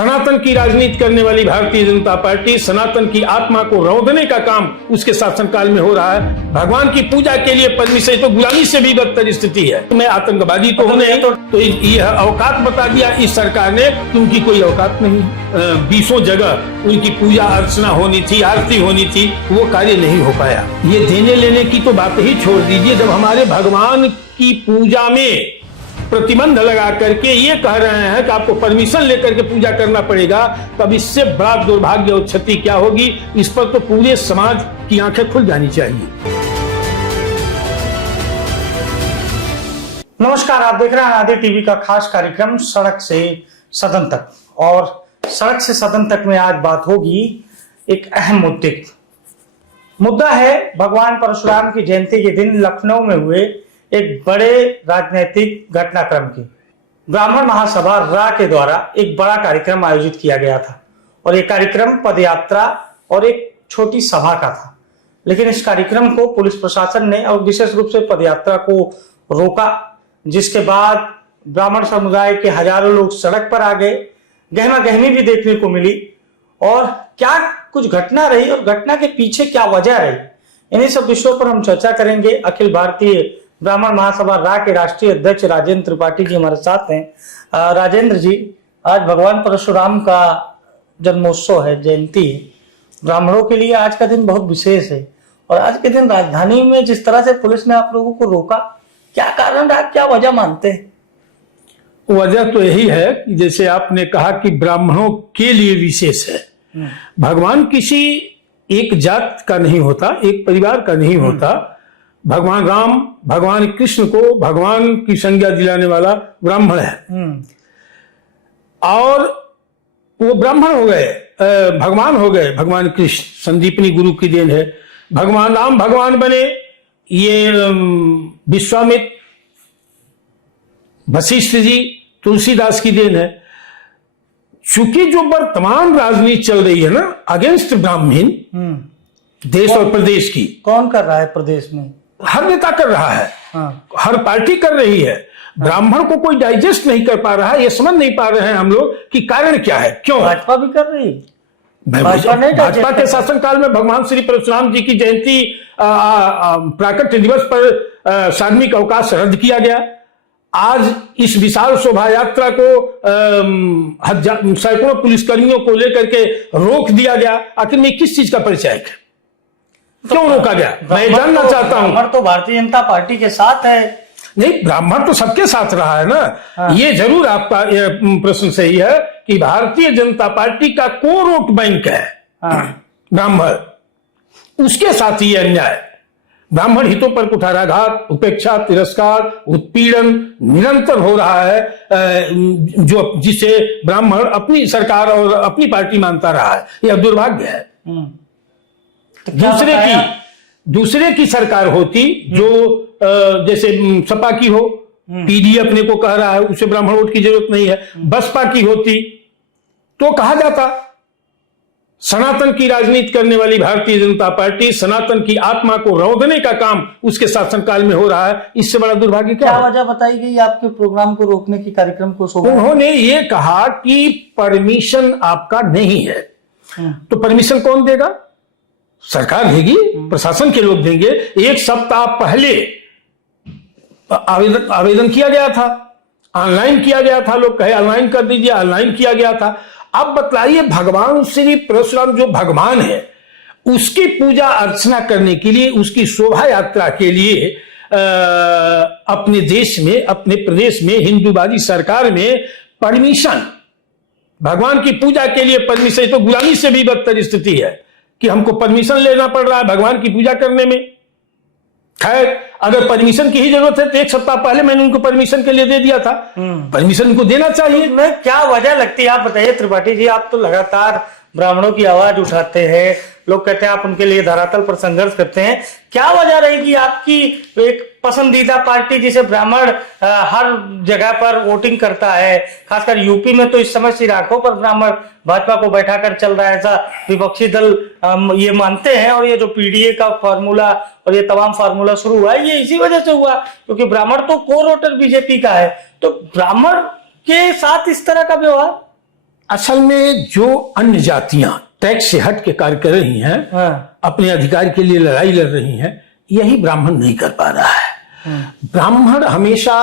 सनातन की राजनीति करने वाली भारतीय जनता पार्टी सनातन की आत्मा को रौंदने का काम उसके शासनकाल में हो रहा है। भगवान की पूजा के लिए परमिशन तो गुलामी से भी बदतर स्थिति है। मैं आतंकवादी तो हूं नहीं, तो यह औकात बता दिया इस सरकार ने कि उनकी कोई औकात नहीं। 20 जगह उनकी पूजा अर्चना होनी थी, आरती होनी थी, वो कार्य नहीं हो पाया। ये देने लेने की तो बात ही छोड़ दीजिए। जब हमारे भगवान की पूजा में प्रतिबंध लगा करके ये कह रहे हैं कि आपको परमिशन लेकर के पूजा करना पड़ेगा, तब इससे बड़ा दुर्भाग्य और क्षति क्या होगी, इस पर तो पूरे समाज की आंखें खुल जानी चाहिए। नमस्कार, आप देख रहे हैं आदि टीवी का खास कार्यक्रम सड़क से सदन तक। और सड़क से सदन तक में आज बात होगी एक अहम मुद्दे की। मुद्दा है भगवान परशुराम की जयंती के दिन लखनऊ में हुए एक बड़े राजनीतिक घटनाक्रम की। ब्राह्मण महासभा रा के द्वारा एक बड़ा कार्यक्रम आयोजित किया गया था और ये कार्यक्रम पदयात्रा और एक छोटी सभा का था। लेकिन इस कार्यक्रम को पुलिस प्रशासन ने और विशेष रूप से पदयात्रा को रोका, जिसके बाद ब्राह्मण समुदाय के हजारों लोग सड़क पर आ गए। गहमा गहमी भी देखने को मिली और क्या कुछ घटना रही और घटना के पीछे क्या वजह रही, इन्हीं सब विषयों पर हम चर्चा करेंगे। अखिल भारतीय ब्राह्मण महासभा रा के राष्ट्रीय अध्यक्ष राजेंद्र त्रिपाठी जी हमारे साथ हैं। राजेंद्र जी, आज भगवान परशुराम का जन्मोत्सव है, जयंती है। ब्राह्मणों के लिए आज का दिन बहुत विशेष है और आज के दिन राजधानी में जिस तरह से पुलिस ने आप लोगों को रोका, क्या कारण रहा, क्या वजह मानते हैं? वजह तो यही है कि जैसे आपने कहा कि ब्राह्मणों के लिए विशेष है। भगवान किसी एक जात का नहीं होता, एक परिवार का नहीं होता। भगवान राम, भगवान कृष्ण को भगवान की संज्ञा दिलाने वाला ब्राह्मण है और वो ब्राह्मण हो गए, भगवान हो गए। भगवान कृष्ण संदीपनी गुरु की देन है। भगवान राम भगवान बने, ये विश्वामित्र, वशिष्ठ जी, तुलसीदास की देन है। चूंकि जो वर्तमान राजनीति चल रही है ना अगेंस्ट ब्राह्मण, देश और प्रदेश की, कौन कर रहा है प्रदेश में? हर नेता कर रहा है। हर पार्टी कर रही है। ब्राह्मण को कोई डाइजेस्ट नहीं कर पा रहा है। ये समझ नहीं पा रहे हैं हम लोग कि कारण क्या है, क्यों। भाजपा भी कर रही है। भाजपा के शासनकाल में भगवान श्री परशुराम जी की जयंती प्राकट्य दिवस पर सार्वजनिक अवकाश रद्द किया गया। आज इस विशाल शोभा यात्रा को सैकड़ों पुलिसकर्मियों को लेकर के रोक दिया गया। आखिर में किस चीज का परिचय है, क्यों रोका गया, मैं जानना चाहता हूं। ब्राह्मण तो भारतीय जनता पार्टी के साथ है। नहीं, ब्राह्मण तो सबके साथ रहा है ना। ये जरूर आपका प्रश्न सही है कि भारतीय जनता पार्टी का कोर वोट बैंक है ब्राह्मण, उसके साथ ये अन्याय, ब्राह्मण हितों पर कुठाराघात, उपेक्षा, तिरस्कार, उत्पीड़न निरंतर हो रहा है, जो जिसे ब्राह्मण अपनी सरकार और अपनी पार्टी मानता रहा है। यह दुर्भाग्य है। तो दूसरे की सरकार होती, जो जैसे सपा की हो, पीडी अपने को कह रहा है, उसे ब्राह्मण वोट की जरूरत नहीं है। बसपा की होती तो कहा जाता सनातन की राजनीति करने वाली भारतीय जनता पार्टी सनातन की आत्मा को रौंदने का काम उसके शासनकाल में हो रहा है। इससे बड़ा दुर्भाग्य क्या वजह बताई गई आपके प्रोग्राम को रोकने की, कार्यक्रम को? उन्होंने ये कहा कि परमिशन आपका नहीं है। तो परमिशन कौन देगा? सरकार देगी, प्रशासन के लोग देंगे। एक सप्ताह पहले आवेदन किया गया था, ऑनलाइन किया गया था। लोग कहे ऑनलाइन कर दीजिए, ऑनलाइन किया गया था। अब बतलाइए, भगवान श्री परशुराम जो भगवान है, उसकी पूजा अर्चना करने के लिए, उसकी शोभा यात्रा के लिए अपने देश में, अपने प्रदेश में, हिंदूवादी सरकार में परमिशन, भगवान की पूजा के लिए परमिशन, तो गुलामी से भी बदतर स्थिति है कि हमको परमिशन लेना पड़ रहा है भगवान की पूजा करने में। खैर, अगर परमिशन की ही जरूरत है तो एक सप्ताह पहले मैंने उनको परमिशन के लिए दे दिया था। परमिशन उनको देना चाहिए। तो मैं क्या वजह लगती है, आप बताइए त्रिपाठी जी। आप तो लगातार ब्राह्मणों की आवाज उठाते हैं, लोग कहते हैं आप उनके लिए धरातल पर संघर्ष करते हैं। क्या वजह रहेगी आपकी एक पसंदीदा पार्टी जिसे ब्राह्मण हर जगह पर वोटिंग करता है, खासकर यूपी में तो इस समय सिर आंखों पर ब्राह्मण भाजपा को बैठाकर चल रहा है, ऐसा विपक्षी दल ये मानते हैं। और ये जो पीडीए का फार्मूला और ये तमाम फार्मूला शुरू हुआ है, ये इसी वजह से हुआ क्योंकि ब्राह्मण तो कोर वोटर बीजेपी का है। तो ब्राह्मण के साथ इस तरह का व्यवहार असल में जो अन्य जातियां टैक्स से हट के कार्य कर रही हैं, अपने अधिकार के लिए लड़ाई लड़ रही हैं, यही ब्राह्मण नहीं कर पा रहा है। ब्राह्मण हमेशा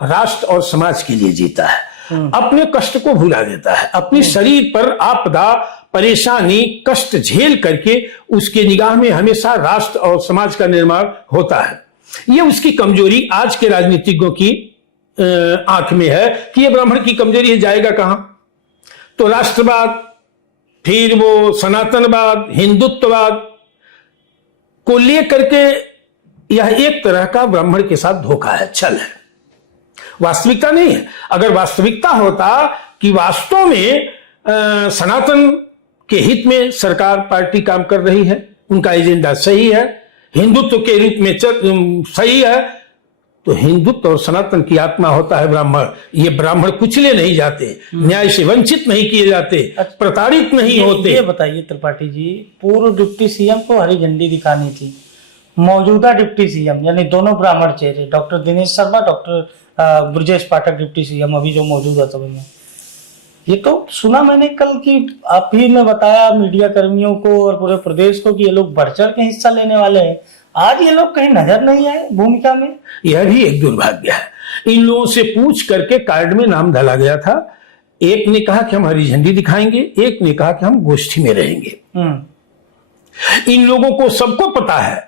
राष्ट्र और समाज के लिए जीता है, अपने कष्ट को भुला देता है, अपने शरीर पर आपदा परेशानी कष्ट झेल करके उसके निगाह में हमेशा राष्ट्र और समाज का निर्माण होता है। ये उसकी कमजोरी आज के राजनीतिज्ञों की आंख में है कि ये ब्राह्मण की कमजोरी है, जाएगा कहां? तो राष्ट्रवाद, फिर वो सनातनवाद, हिंदुत्ववाद को लेकर के यह एक तरह का ब्राह्मण के साथ धोखा है, छल है, वास्तविकता नहीं है। अगर वास्तविकता होता कि वास्तव में सनातन के हित में सरकार पार्टी काम कर रही है, उनका एजेंडा सही है, हिंदुत्व के रूप में सही है, तो हिंदुत्व और सनातन की आत्मा होता है ब्राह्मण। ये ब्राह्मण कुचले नहीं जाते, न्याय से वंचित नहीं किए जाते, प्रताड़ित नहीं होते। ये बताइए त्रिपाठी जी, पूर्व डिप्टी सीएम को हरी झंडी दिखानी थी, मौजूदा डिप्टी सीएम यानी दोनों ब्राह्मण चेहरे, doctor Dinesh Sharma, doctor Brajesh Pathak deputy CM अभी जो मौजूदा सभी में, ये तो सुना मैंने कल कि आप ही ने बताया मीडिया कर्मियों को और पूरे प्रदेश को कि ये लोग बढ़ चढ़ के हिस्सा लेने वाले हैं। आज ये लोग कहीं नजर नहीं आए भूमिका में। यह भी एक दुर्भाग्य है। इन लोगों से पूछ करके कार्ड में नाम डाला गया था। एक ने कहा कि हम हरी झंडी दिखाएंगे, एक ने कहा कि हम गोष्ठी में रहेंगे। इन लोगों को सबको पता है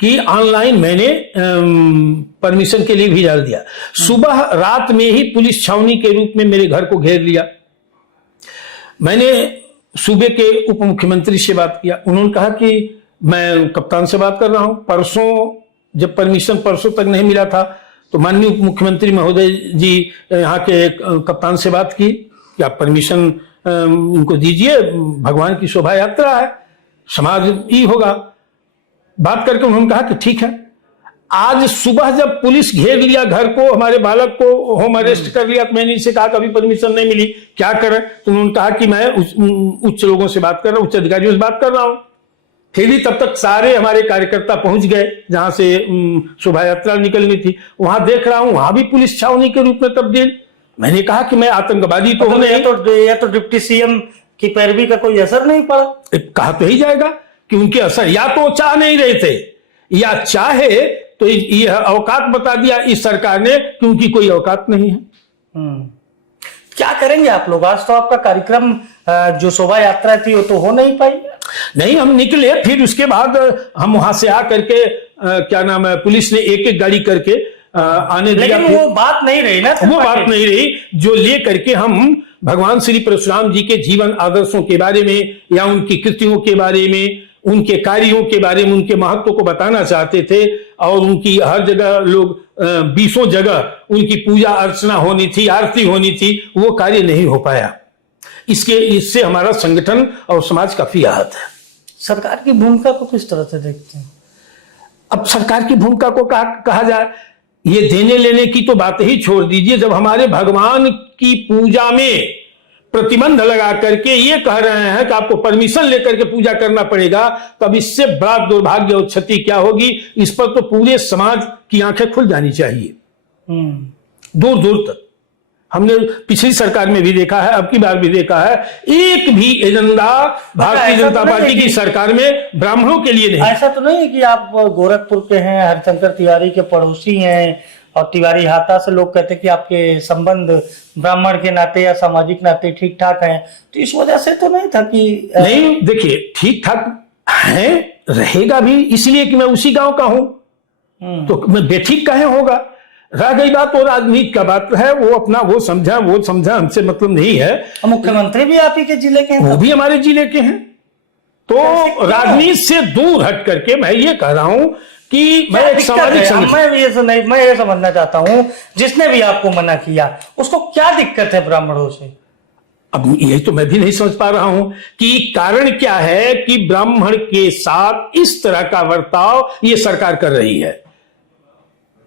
कि ऑनलाइन मैंने परमिशन के लिए भी डाल दिया। सुबह रात में ही पुलिस छावनी के रूप में मेरे घर को घेर लिया। मैंने सूबे के उप मुख्यमंत्री से बात किया, उन्होंने कहा कि मैं कप्तान से बात कर रहा हूं। परसों जब परमिशन परसों तक नहीं मिला था तो माननीय उप मुख्यमंत्री महोदय जी यहाँ के कप्तान से बात की कि आप परमिशन इनको दीजिए, भगवान की शोभा यात्रा है, समाज ही होगा। बात करके उन्होंने कहा कि ठीक है। आज सुबह जब पुलिस घेर लिया घर को, हमारे बालक को होम अरेस्ट कर लिया, तो मैंने इनसे कहा कभी परमिशन नहीं मिली, क्या करें? तो उन्होंने कहा कि मैं उच्च लोगों से बात कर रहा हूं, उच्च अधिकारियों से बात कर रहा हूं। फिर भी तब तक सारे हमारे कार्यकर्ता पहुंच गए जहां से शोभा यात्रा निकलनी थी। वहां देख रहा हूं वहां भी पुलिस छावनी के रूप में तब्दील। मैंने कहा कि मैं आतंकवादी तो हूं नहीं। या तो डिप्टी सीएम की पैरवी का कोई असर नहीं पड़ा। कहा तो ही जाएगा कि उनके असर, या तो चाह नहीं रहे थे या चाहे तो यह औकात बता दिया इस सरकार ने कि उनकी कोई औकात नहीं है। क्या करेंगे आप लोग? आज तो आपका कार्यक्रम जो शोभा यात्रा थी वो तो हो नहीं पाई। नहीं, हम निकले, फिर उसके बाद हम वहां से आकर के क्या नाम है, पुलिस ने एक एक गाड़ी करके आने दिया। लेकिन वो बात नहीं रही ना, वो बात नहीं रही जो ले करके हम भगवान श्री परशुराम जी के जीवन आदर्शों के बारे में या उनकी कृतियों के बारे में, उनके कार्यों के बारे में, उनके महत्व को बताना चाहते थे। और उनकी हर जगह लोग 20 जगह उनकी पूजा अर्चना होनी थी, आरती होनी थी, वो कार्य नहीं हो पाया। इससे हमारा संगठन और समाज काफी आहत है। सरकार की भूमिका को किस तरह से देखते हैं? अब सरकार की भूमिका को कहा जाए, ये देने लेने की तो बात ही छोड़ दीजिए। जब हमारे भगवान की पूजा में प्रतिबंध लगा करके ये कह रहे हैं कि आपको परमिशन लेकर के पूजा करना पड़ेगा, तब इससे बड़ा दुर्भाग्य और क्षति क्या होगी? इस पर तो पूरे समाज की आंखें खुल जानी चाहिए, दूर दूर तक। हमने पिछली सरकार में भी देखा है, अब की बार भी देखा है, एक भी एजेंडा भारतीय जनता पार्टी की सरकार में ब्राह्मणों के लिए नहीं। ऐसा तो नहीं है कि आप गोरखपुर के हैं, हरिशंकर तिवारी के पड़ोसी हैं और तिवारी हाथा से लोग कहते हैं कि आपके संबंध ब्राह्मण के नाते या सामाजिक नाते ठीक ठाक हैं, तो इस वजह से तो नहीं था कि नहीं? देखिए, ठीक ठाक है, रहेगा भी, इसलिए कि मैं उसी गांव का हूं, तो मैं बेठीक कहे होगा। रह गई बात और राजनीति का बात है, वो अपना वो समझा हमसे मतलब नहीं है। मुख्यमंत्री भी आप ही के जिले के हैं, वो भी हमारे जिले के हैं। तो राजनीति से दूर हट करके मैं ये कह रहा हूं कि मैं एक सामाजिक मैं ये समझना चाहता हूं, जिसने भी आपको मना किया उसको क्या दिक्कत है ब्राह्मणों से? अब यही तो मैं भी नहीं समझ पा रहा हूं कि कारण क्या है कि ब्राह्मण के साथ इस तरह का बर्ताव ये सरकार कर रही है।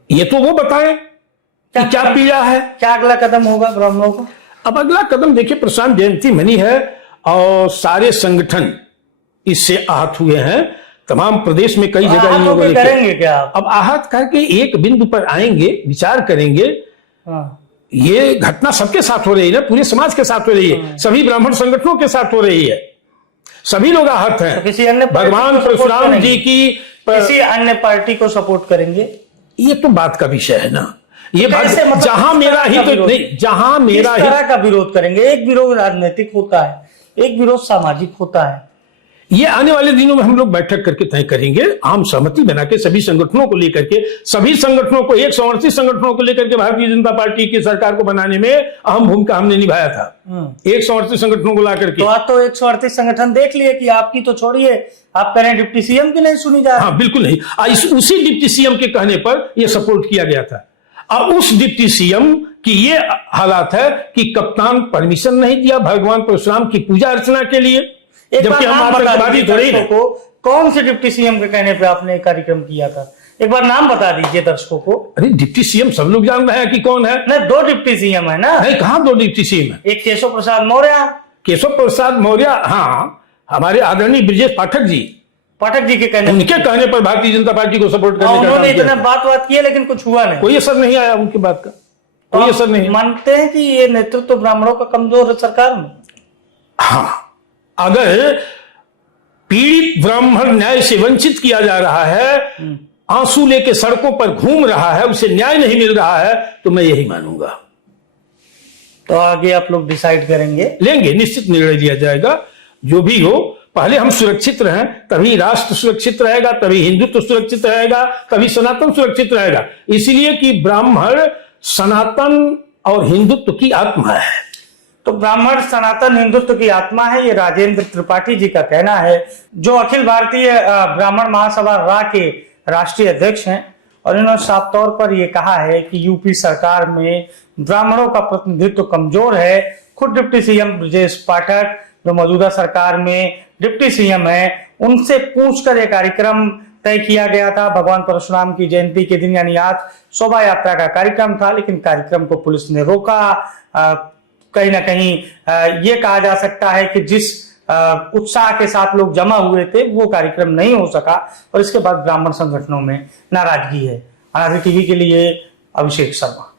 ये तो वो बताएं कि क्या पीड़ा है, क्या अगला कदम होगा ब्राह्मणों का? अब अगला कदम देखिए, प्रशांत जयंती मनी है और सारे संगठन इससे आहत हुए हैं। तमाम प्रदेश में कई जगह इन लोगों ने करेंगे क्या? अब आहत करके एक बिंदु पर आएंगे, विचार करेंगे। ये घटना सबके साथ हो रही है ना, पूरे समाज के साथ हो रही है, सभी ब्राह्मण संगठनों के साथ हो रही है, सभी लोग आहत हैं। तो किसी अन्य पार्टी भगवान को support परशुराम करेंगे? जी की किसी अन्य पार्टी को सपोर्ट करेंगे? ये तो बात का विषय है ना, ये बात कैसे, मतलब जहां किस मेरा तरह हित का विरोध? नहीं, जहां मेरा किस हित, तरह का विरोध करेंगे? एक विरोध राजनीतिक होता है, एक विरोध सामाजिक होता है। ये आने वाले दिनों में हम लोग बैठक करके तय करेंगे, आम सहमति बना के सभी संगठनों को लेकर के, सभी संगठनों को, 138 संगठनों को लेकर के भारतीय जनता पार्टी की सरकार को बनाने में अहम भूमिका हमने निभाया था। 138 संगठनों को ला करके। तो आप तो 138 संगठन देख लिए कि आपकी तो छोड़िए, आप कह रहे हैं डिप्टी सीएम की नहीं सुनी जा रही। हाँ बिल्कुल नहीं, उसी डिप्टी सीएम के कहने पर यह सपोर्ट किया गया था। और उस डिप्टी सीएम की ये हालात है कि कप्तान परमिशन नहीं दिया भगवान परशुराम की पूजा अर्चना के लिए, जबकि हम आतंकवादी थोड़ी हैं। को कौन से डिप्टी सीएम के कहने पे आपने एक कार्यक्रम किया था? एक बार नाम बता दीजिए दर्शकों को। अरे डिप्टी सीएम सब लोग जान रहे हैं कि कौन है। नहीं, 2 डिप्टी सीएम है ना? नहीं, कहां 2 डिप्टी सीएम है? एक केशव प्रसाद मौर्य। केशव प्रसाद मौर्य, हाँ, हमारे आदरणीय ब्रजेश पाठक जी के कहने, उनके कहने पर भारतीय जनता पार्टी को सपोर्ट करने का उन्होंने काम किया इतना था। बात किया लेकिन कुछ हुआ नहीं। कोई असर नहीं आया उनकी बात का, कोई असर नहीं। मानते हैं कि ये नेतृत्व तो ब्राह्मणों का कमजोर है सरकार में? हाँ, अगर पीड़ित ब्राह्मण न्याय से वंचित किया जा रहा है, आंसू लेके सड़कों पर घूम रहा है, उसे न्याय नहीं मिल रहा है, तो मैं यही मानूंगा। तो आगे आप लोग डिसाइड करेंगे? लेंगे, निश्चित निर्णय लिया जाएगा। जो भी हो, पहले हम सुरक्षित रहें, तभी राष्ट्र सुरक्षित रहेगा, तभी हिंदुत्व सुरक्षित रहेगा, तभी सनातन सुरक्षित रहेगा। इसलिए कि ब्राह्मण सनातन और हिंदुत्व की आत्मा है। तो ब्राह्मण सनातन हिंदुत्व की आत्मा है, ये राजेंद्र त्रिपाठी जी का कहना है, जो अखिल भारतीय ब्राह्मण महासभा रा के राष्ट्रीय अध्यक्ष हैं। और इन्होंने साफ तौर पर यह कहा है कि यूपी सरकार में ब्राह्मणों का प्रतिनिधित्व कमजोर है। खुद डिप्टी सीएम ब्रजेश पाठक, जो मौजूदा सरकार में डिप्टी सीएम है, उनसे पूछकर यह कार्यक्रम तय किया गया था। भगवान परशुराम की जयंती के दिन, यानी आज शोभा यात्रा का कार्यक्रम था, लेकिन कार्यक्रम को पुलिस ने रोका। कहीं ना कहीं ये कहा जा सकता है कि जिस उत्साह के साथ लोग जमा हुए थे वो कार्यक्रम नहीं हो सका, और इसके बाद ब्राह्मण संगठनों में नाराजगी है। अनादि टीवी के लिए अभिषेक शर्मा।